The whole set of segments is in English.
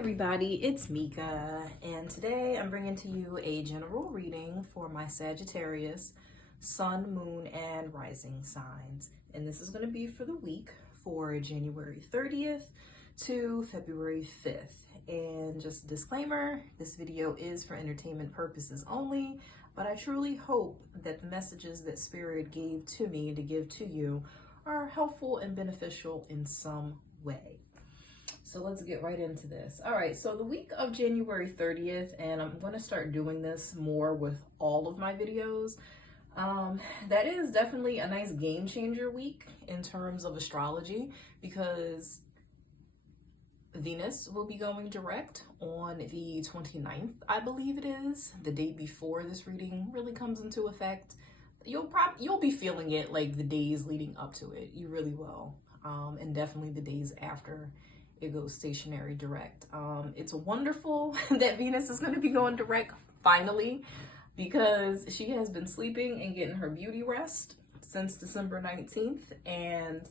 everybody, it's Mika, and today I'm bringing to you a general reading for my Sagittarius Sun, Moon, and Rising signs. And this is going to be for the week for January 30th to February 5th. And just a disclaimer, this video is for entertainment purposes only, but I truly hope that the messages that Spirit gave to me to give to you are helpful and beneficial in some way. So let's get right into this. All right, so the week of January 30th, and I'm going to start doing this more with all of my videos. That is definitely a nice game changer week in terms of astrology, because Venus will be going direct on the 29th, I believe it is, the day before this reading really comes into effect. You'll be feeling it like the days leading up to it. You really will. And definitely the days after it goes stationary direct. It's wonderful that Venus is going to be going direct finally, because she has been sleeping and getting her beauty rest since December 19th. And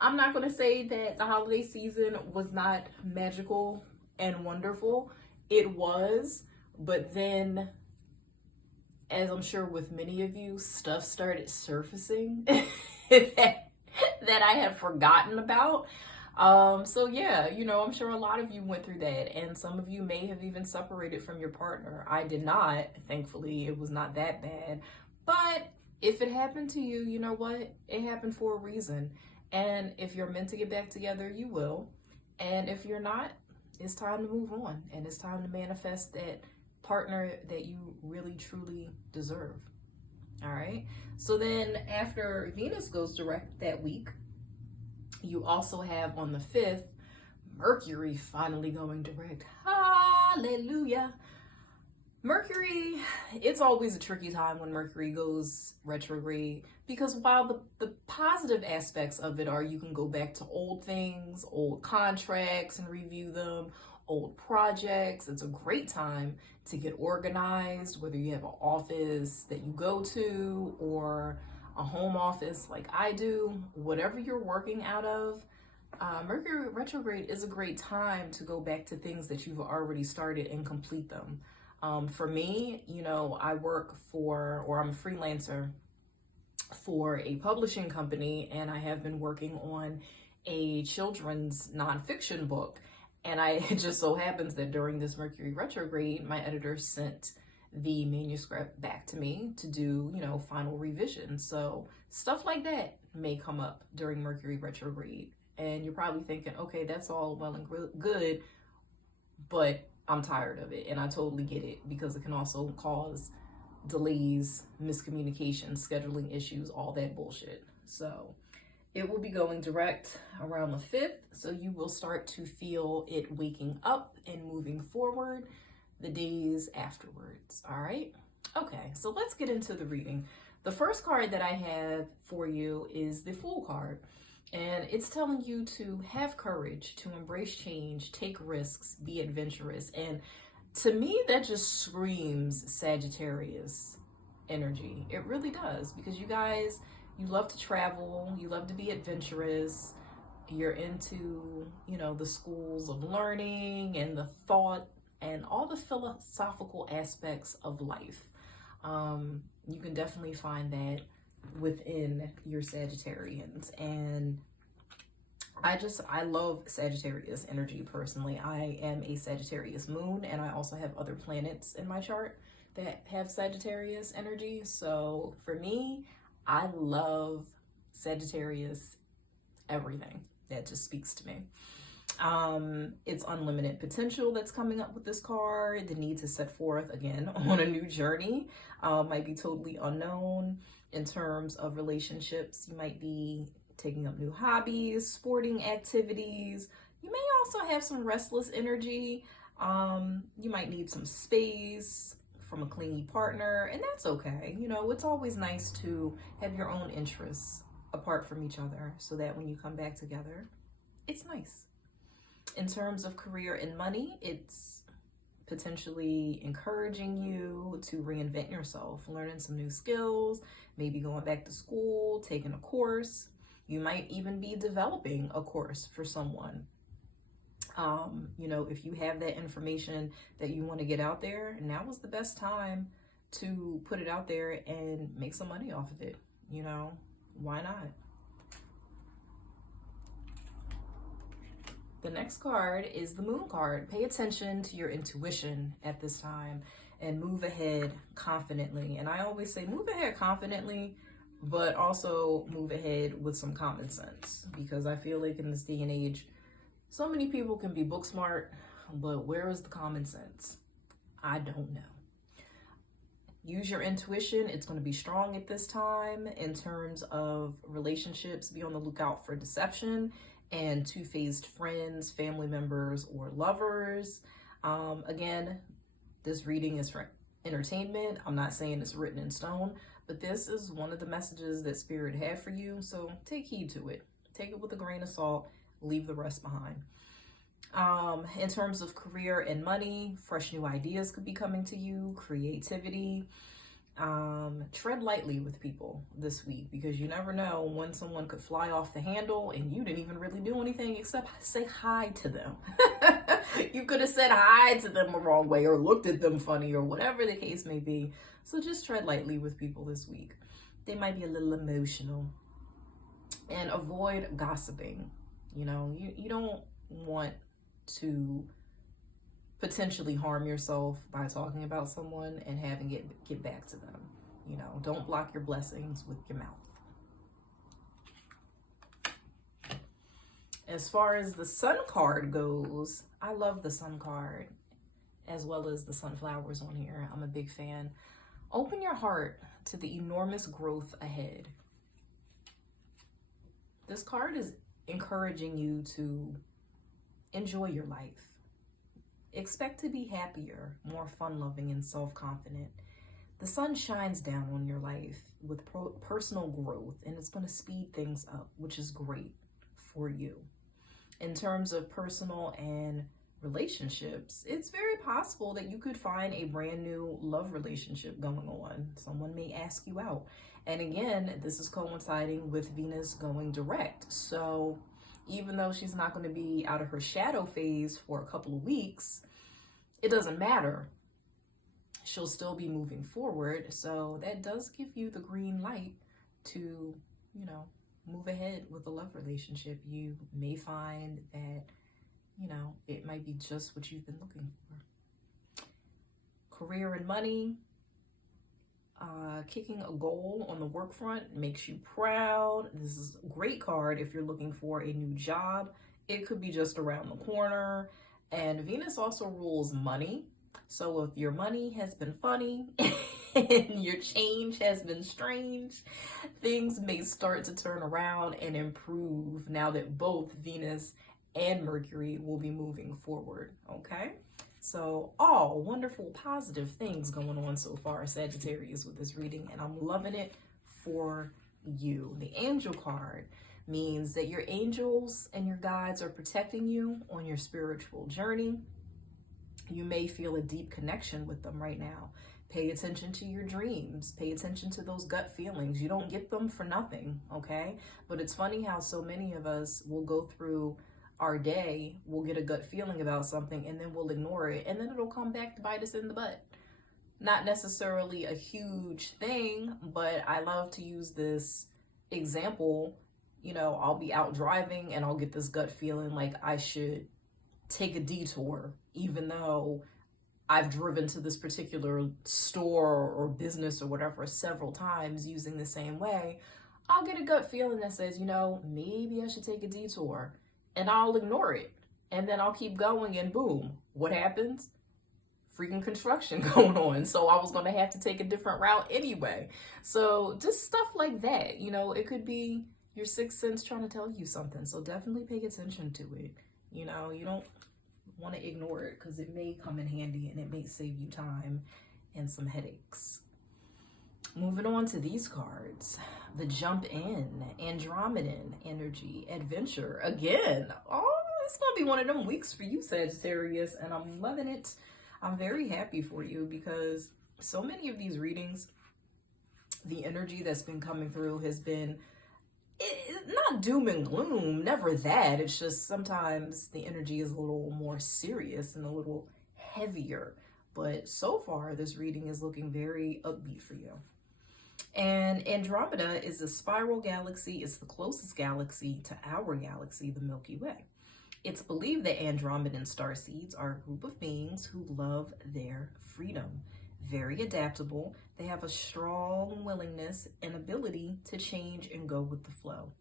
I'm not going to say that the holiday season was not magical and wonderful. It was, but then, as I'm sure with many of you, stuff started surfacing that I had forgotten about. So yeah, I'm sure a lot of you went through that, and some of you may have even separated from your partner. I did not, thankfully. It was not that bad, but if it happened to you, you know what? It happened for a reason. And if you're meant to get back together, you will. And if you're not, it's time to move on, and it's time to manifest that partner that you really truly deserve. All right. So then after Venus goes direct that week, you also have on the 5th, Mercury finally going direct. Hallelujah. Mercury, it's always a tricky time when Mercury goes retrograde, because while the positive aspects of it are you can go back to old things, old contracts and review them, old projects. It's a great time to get organized, whether you have an office that you go to or a home office like I do, whatever you're working out of. Mercury retrograde is a great time to go back to things that you've already started and complete them. For me, I work or I'm a freelancer for a publishing company, and I have been working on a children's nonfiction book. And it just so happens that during this Mercury retrograde, my editor sent the manuscript back to me to do, final revision. So stuff like that may come up during Mercury retrograde. And you're probably thinking, okay, that's all well and good, but I'm tired of it. And I totally get it, because it can also cause delays, miscommunication, scheduling issues, all that bullshit. So it will be going direct around the 5th. So you will start to feel it waking up and moving forward the days afterwards. All right. Okay. So let's get into the reading. The first card that I have for you is the Fool card. And it's telling you to have courage, to embrace change, take risks, be adventurous. And to me, that just screams Sagittarius energy. It really does, because you guys, you love to travel, you love to be adventurous, you're into, the schools of learning and the thought and all the philosophical aspects of life. You can definitely find that within your Sagittarians. And I love Sagittarius energy personally. I am a Sagittarius moon, and I also have other planets in my chart that have Sagittarius energy. So for me, I love Sagittarius everything. That just speaks to me. It's unlimited potential that's coming up with this card. The need to set forth again on a new journey might be totally unknown in terms of relationships. You might be taking up new hobbies, sporting activities. You may also have some restless energy. You might need some space from a clingy partner, and that's okay. It's always nice to have your own interests apart from each other, so that when you come back together, it's nice. In terms of career and money, it's potentially encouraging you to reinvent yourself, learning some new skills, maybe going back to school, taking a course. You might even be developing a course for someone. You know, if you have that information that you want to get out there, now is the best time to put it out there and make some money off of it. You know, why not? The next card is the Moon card. Pay attention to your intuition at this time and move ahead confidently. And I always say move ahead confidently, but also move ahead with some common sense, because I feel like in this day and age, so many people can be book smart, but where is the common sense? I don't know. Use your intuition. It's going to be strong at this time in terms of relationships. Be on the lookout for deception and two-faced friends, family members, or lovers. Again, this reading is for entertainment. I'm not saying it's written in stone, but this is one of the messages that Spirit had for you. So take heed to it. Take it with a grain of salt. Leave the rest behind. In terms of career and money, fresh new ideas could be coming to you, creativity. Tread lightly with people this week, because you never know when someone could fly off the handle and you didn't even really do anything except say hi to them. You could have said hi to them the wrong way or looked at them funny or whatever the case may be. So just tread lightly with people this week. They might be a little emotional. And avoid gossiping. You know, you don't want to potentially harm yourself by talking about someone and having it get back to them. You know, don't block your blessings with your mouth. As far as the Sun card goes, I love the Sun card as well as the sunflowers on here. I'm a big fan. Open your heart to the enormous growth ahead. This card is encouraging you to enjoy your life. Expect to be happier, more fun-loving, and self-confident. The sun shines down on your life with personal growth, and it's going to speed things up, which is great for you. In terms of personal and relationships, it's very possible that you could find a brand new love relationship going on. Someone may ask you out. And again, this is coinciding with Venus going direct. So even though she's not going to be out of her shadow phase for a couple of weeks, it doesn't matter. She'll still be moving forward. So that does give you the green light to, you know, move ahead with a love relationship. You may find that, you know, it might be just what you've been looking for. Career and money. Kicking a goal on the work front makes you proud. This is a great card if you're looking for a new job. It could be just around the corner. And Venus also rules money. So if your money has been funny and your change has been strange, things may start to turn around and improve now that both Venus and Mercury will be moving forward, okay? So all wonderful, positive things going on so far, Sagittarius, with this reading, and I'm loving it for you. The angel card means that your angels and your guides are protecting you on your spiritual journey. You may feel a deep connection with them right now. Pay attention to your dreams. Pay attention to those gut feelings. You don't get them for nothing, okay? But it's funny how so many of us will go through our day, we'll get a gut feeling about something, and then we'll ignore it, and then it'll come back to bite us in the butt. Not necessarily a huge thing, but I love to use this example. You know, I'll be out driving and I'll get this gut feeling like I should take a detour, even though I've driven to this particular store or business or whatever several times using the same way. I'll get a gut feeling that says, you know, maybe I should take a detour. And I'll ignore it. And then I'll keep going, and boom, what happens? Freaking construction going on. So I was going to have to take a different route anyway. So just stuff like that. You know, it could be your sixth sense trying to tell you something. So definitely pay attention to it. You know, you don't want to ignore it because it may come in handy and it may save you time and some headaches. Moving on to these cards, the jump in, Andromedan energy, adventure. Again, oh, it's going to be one of them weeks for you, Sagittarius, and I'm loving it. I'm very happy for you because so many of these readings, the energy that's been coming through has been it's not doom and gloom, never that. It's just sometimes the energy is a little more serious and a little heavier. But so far, this reading is looking very upbeat for you. And Andromeda is a spiral galaxy. It's the closest galaxy to our galaxy, the Milky Way. It's believed that Andromedan starseeds are a group of beings who love their freedom, very adaptable. They have a strong willingness and ability to change and go with the flow,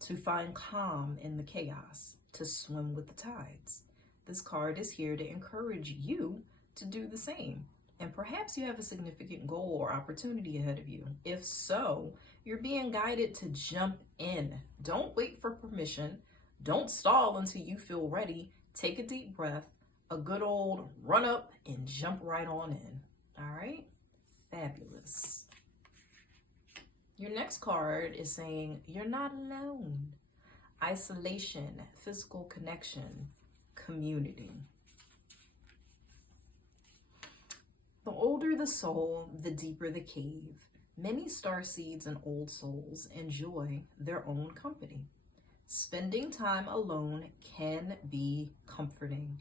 to find calm in the chaos, to swim with the tides. This card is here to encourage you to do the same. And perhaps you have a significant goal or opportunity ahead of you. If so, you're being guided to jump in. Don't wait for permission. Don't stall until you feel ready. Take a deep breath, a good old run up and jump right on in. All right? Fabulous. Your next card is saying you're not alone. Isolation, physical connection, community. The older the soul, the deeper the cave. Many starseeds and old souls enjoy their own company. Spending time alone can be comforting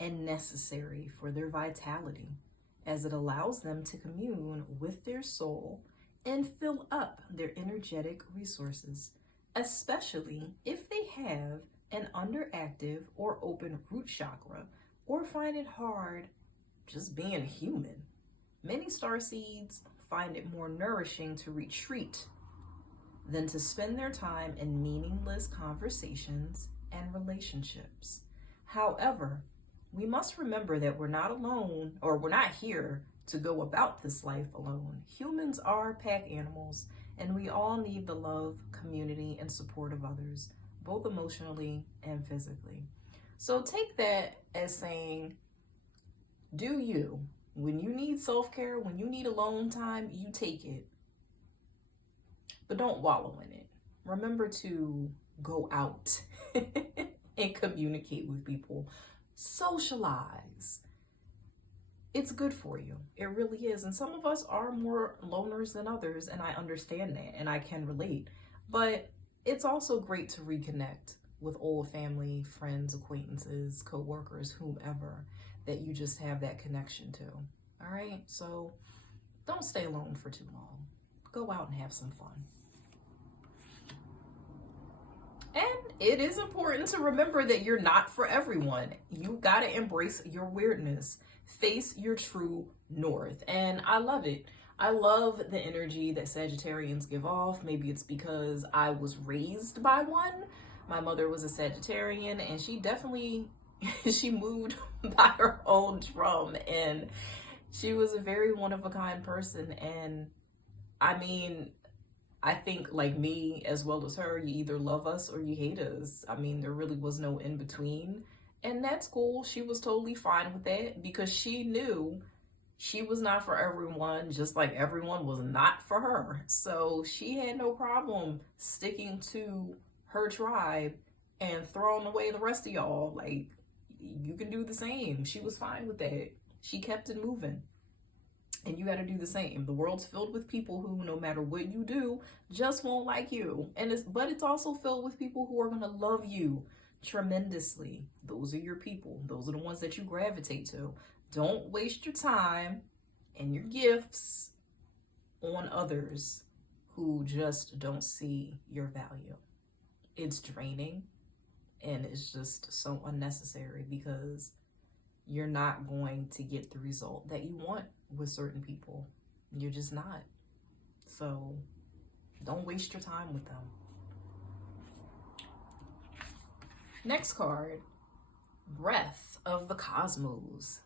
and necessary for their vitality, as it allows them to commune with their soul and fill up their energetic resources, especially if they have an underactive or open root chakra or find it hard just being human. Many starseeds find it more nourishing to retreat than to spend their time in meaningless conversations and relationships. However, we must remember that we're not alone, or we're not here to go about this life alone. Humans are pack animals, and we all need the love, community, and support of others, both emotionally and physically. So take that as saying, do you. When you need self-care, when you need alone time, you take it. But don't wallow in it. Remember to go out and communicate with people. Socialize. It's good for you. It really is. And some of us are more loners than others, and I understand that, and I can relate. But it's also great to reconnect with old family, friends, acquaintances, co-workers, whomever, that you just have that connection to. All right? So don't stay alone for too long. Go out and have some fun. And it is important to remember that you're not for everyone. You got to embrace your weirdness. Face your true north. And I love it. I love the energy that Sagittarians give off. Maybe it's because I was raised by one. My mother was a Sagittarian, and she definitely, she moved by her own drum, and she was a very one-of-a-kind person. And I mean, I think like me as well as her, you either love us or you hate us. I mean, there really was no in between. And that's cool. She was totally fine with that because she knew she was not for everyone, just like everyone was not for her. So she had no problem sticking to her tribe and throwing away the rest of y'all. Like, you can do the same. She was fine with that. She kept it moving. And you got to do the same. The world's filled with people who, no matter what you do, just won't like you. But it's also filled with people who are going to love you tremendously. Those are your people. Those are the ones that you gravitate to. Don't waste your time and your gifts on others who just don't see your value. It's draining, and it's just so unnecessary because you're not going to get the result that you want with certain people. You're just not. So don't waste your time with them. Next card, Breath of the Cosmos.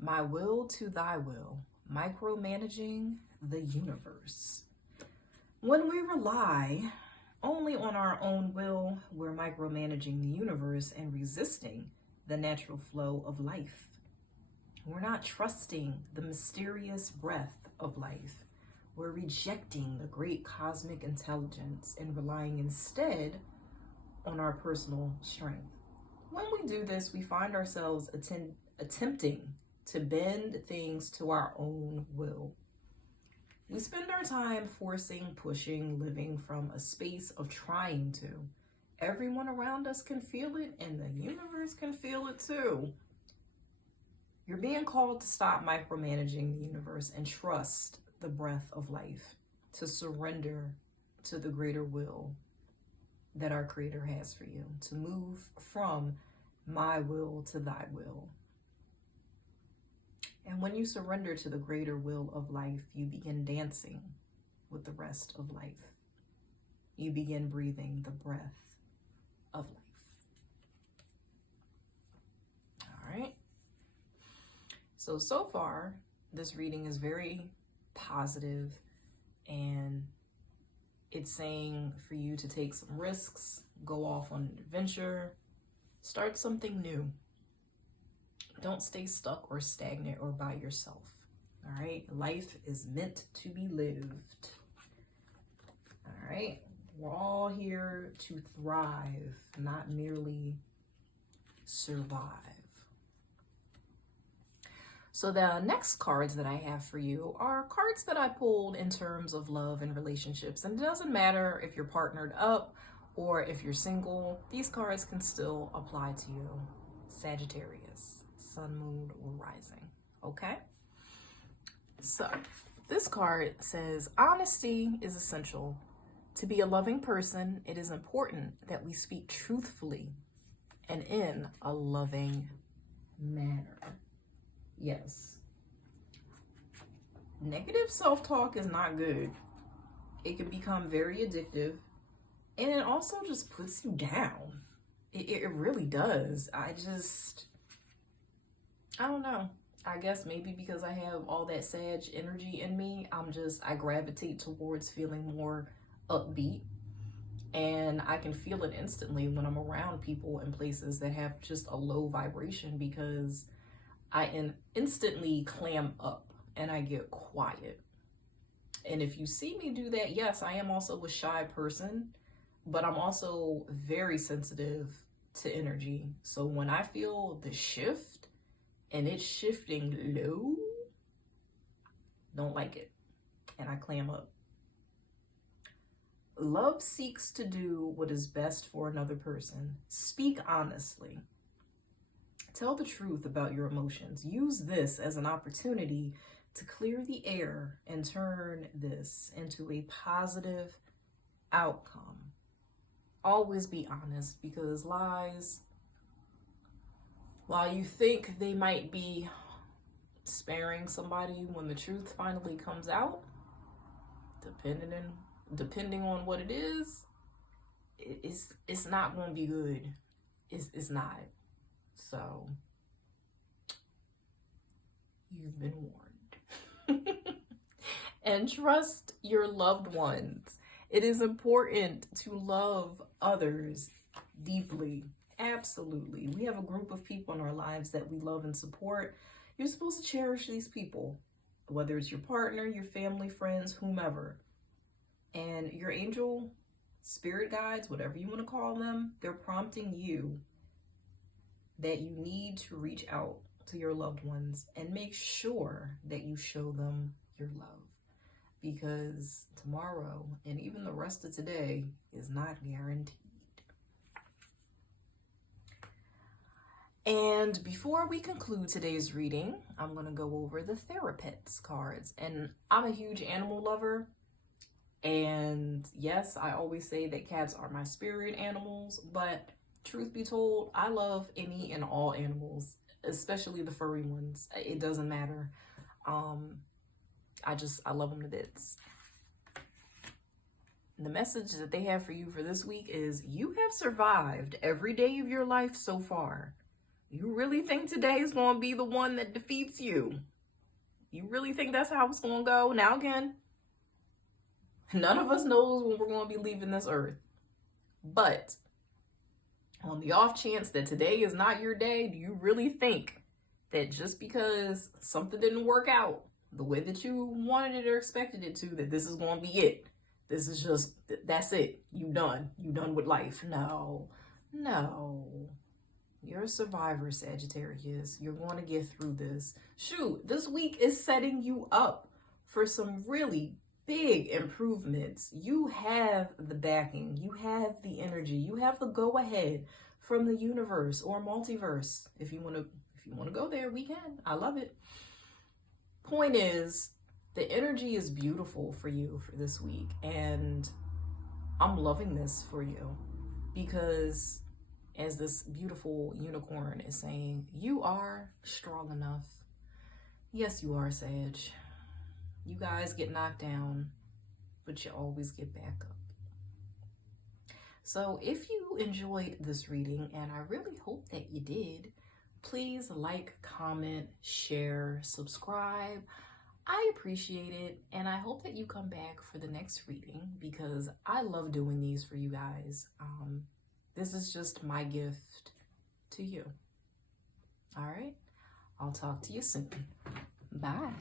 My will to thy will, micromanaging the universe. When we rely only on our own will, we're micromanaging the universe and resisting the natural flow of life. We're not trusting the mysterious breath of life. We're rejecting the great cosmic intelligence and relying instead on our personal strength. When we do this, we find ourselves attempting to bend things to our own will. We spend our time forcing, pushing, living from a space of trying to. Everyone around us can feel it, and the universe can feel it too. You're being called to stop micromanaging the universe and trust the breath of life, to surrender to the greater will that our Creator has for you, to move from my will to thy will. And when you surrender to the greater will of life, you begin dancing with the rest of life. You begin breathing the breath of life. All right. So far, this reading is very positive, and it's saying for you to take some risks, go off on an adventure, start something new. Don't stay stuck or stagnant or by yourself. All right. Life is meant to be lived. All right. We're all here to thrive, not merely survive. So the next cards that I have for you are cards that I pulled in terms of love and relationships. And it doesn't matter if you're partnered up or if you're single, these cards can still apply to you. Sagittarius, Sun, Moon, or Rising. Okay? So this card says, honesty is essential. To be a loving person, it is important that we speak truthfully and in a loving manner. Yes. Negative self-talk is not good. It can become very addictive, and it also just puts you down. It really does. I don't know. I guess maybe because I have all that Sag energy in me, I gravitate towards feeling more upbeat, and I can feel it instantly when I'm around people in places that have just a low vibration, because I instantly clam up and I get quiet. And if you see me do that, yes, I am also a shy person, but I'm also very sensitive to energy. So when I feel the shift and it's shifting low, don't like it, and I clam up. Love seeks to do what is best for another person. Speak honestly. Tell the truth about your emotions. Use this as an opportunity to clear the air and turn this into a positive outcome. Always be honest, because lies, while you think they might be sparing somebody, when the truth finally comes out, depending on what it is, it's not going to be good. It's not. So, you've been warned. And trust your loved ones. It is important to love others deeply. Absolutely. We have a group of people in our lives that we love and support. You're supposed to cherish these people, whether it's your partner, your family, friends, whomever. And your angel, spirit guides, whatever you want to call them, they're prompting you that you need to reach out to your loved ones and make sure that you show them your love, because tomorrow and even the rest of today is not guaranteed. And before we conclude today's reading, I'm going to go over the Therapets cards. And I'm a huge animal lover. And yes, I always say that cats are my spirit animals, but truth be told, I love any and all animals, especially the furry ones. It doesn't matter. I love them to bits. The message that they have for you for this week is, you have survived every day of your life so far. You really think today is going to be the one that defeats you? You really think that's how it's going to go? Now again, none of us knows when we're going to be leaving this earth. But on the off chance that today is not your day, do you really think that just because something didn't work out the way that you wanted it or expected it to, that this is going to be it? This is just, that's it. You done with life. No. You're a survivor, Sagittarius. You're going to get through this. Shoot, this week is setting you up for some really big improvements. You have the backing, you have the energy, you have the go ahead from the universe or multiverse. If you want to go there, we can. I love it. Point is, the energy is beautiful for you for this week, and I'm loving this for you because, as this beautiful unicorn is saying, you are strong enough. Yes, you are, Sag. You guys get knocked down, but you always get back up. So if you enjoyed this reading, and I really hope that you did, please like, comment, share, subscribe. I appreciate it, and I hope that you come back for the next reading because I love doing these for you guys. This is just my gift to you. All right, I'll talk to you soon. Bye.